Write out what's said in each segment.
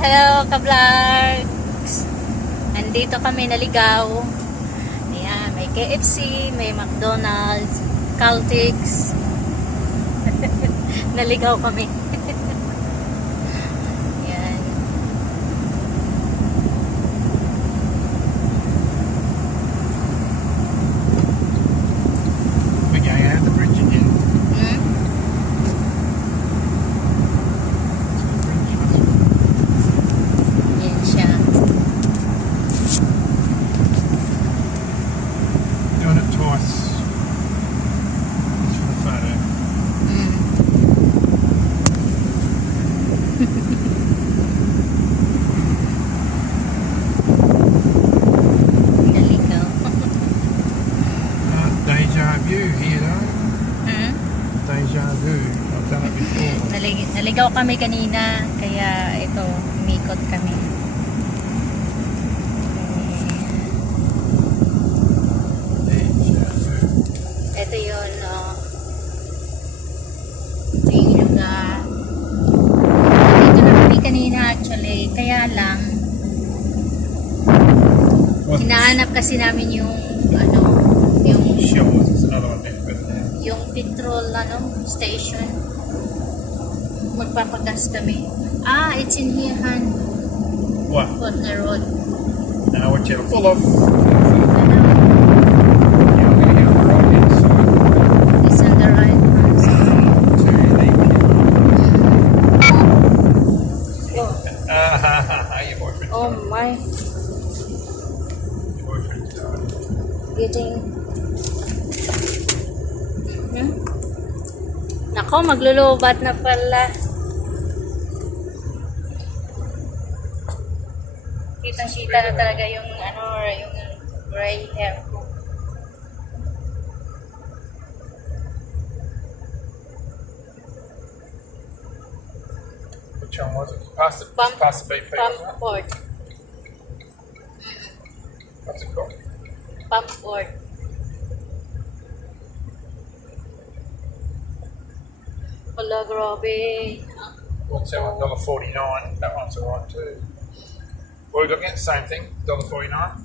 Hello, ka-vlogs! Nandito kami naligaw. Ayan, may KFC, may McDonald's, Caltex. Naligaw kami. Ayan. We're going out the bridge again. Ayan siya. Doing it twice. Just for the photo. Naligaw. Deja vu here though. Hmm? Deja vu. I've done it before. Naligaw kami kanina, kaya ito, umikot kami. Deja vu. Ito yun, ito yung lugar. Dito na kami kanina actually, kaya lang, What? hinahanap kasi namin yung, yung Shells. There's another one there. But, yung petrol station. Magpapagas kami. Ah, it's in here, Han. what? On the road. No, what you're full of. Yeah, I'm going to go on the right hand side. It's on the right hand side. To the Oh, your boyfriend. oh my. Your boyfriend's died. Getting... Nako, maglulubat na pala. Kitang-kita na talaga yung yung gray hair ko. Which one was it? Past the BP, Pump wasn't it? board. What's it called? Pump board. Wala, grabe. What's that one? $1.49. That one's alright too. What are we looking at? Same thing. $1.49.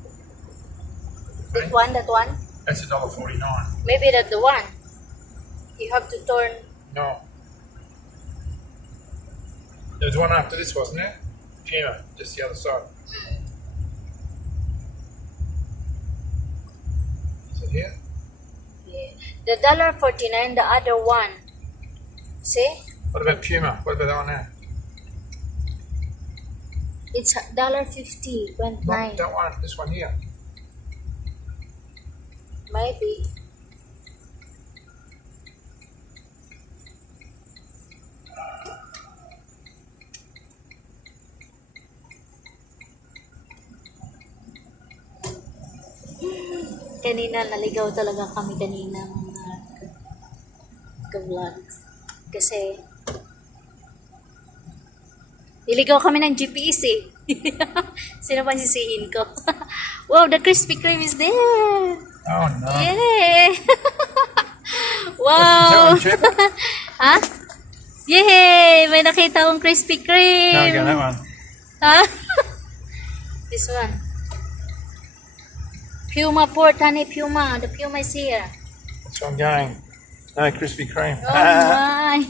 That one, that one? That's $1.49. Maybe that's the one. You have to turn. No. There was one after this, wasn't there? Puma, just the other side. Is it here? Yeah. The $1.49, the other one. See? What about Puma? What about that one now? It's $1.50. Went Not nine. that one. This one here. Maybe. Kanina, naligaw talaga kami kanina mga ka-vlogs. Kasi, niligaw kami ng GPS eh. Sino pa sisihin ko? Wow, the Krispy Kreme is there! Oh no. Yeah! Is that Wow! one cheaper? Ha? Yay! May nakita akong Krispy No, Kreme! go that one. Ha? This one. Puma Port, honey, Puma. The Puma is here. That's where I'm going. No Krispy Kreme. Oh my!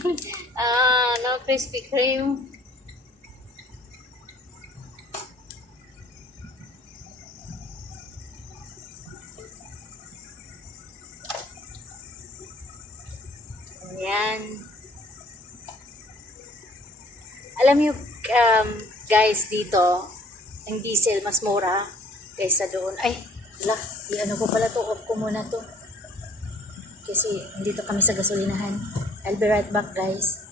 No Krispy Kreme. Ayan. Alam niyo, guys, dito, ang diesel mas mura kaysa doon. Ay, wala. Ano ko pala to? Off ko muna to. Kasi, dito kami sa gasolinahan. I'll be right back, guys.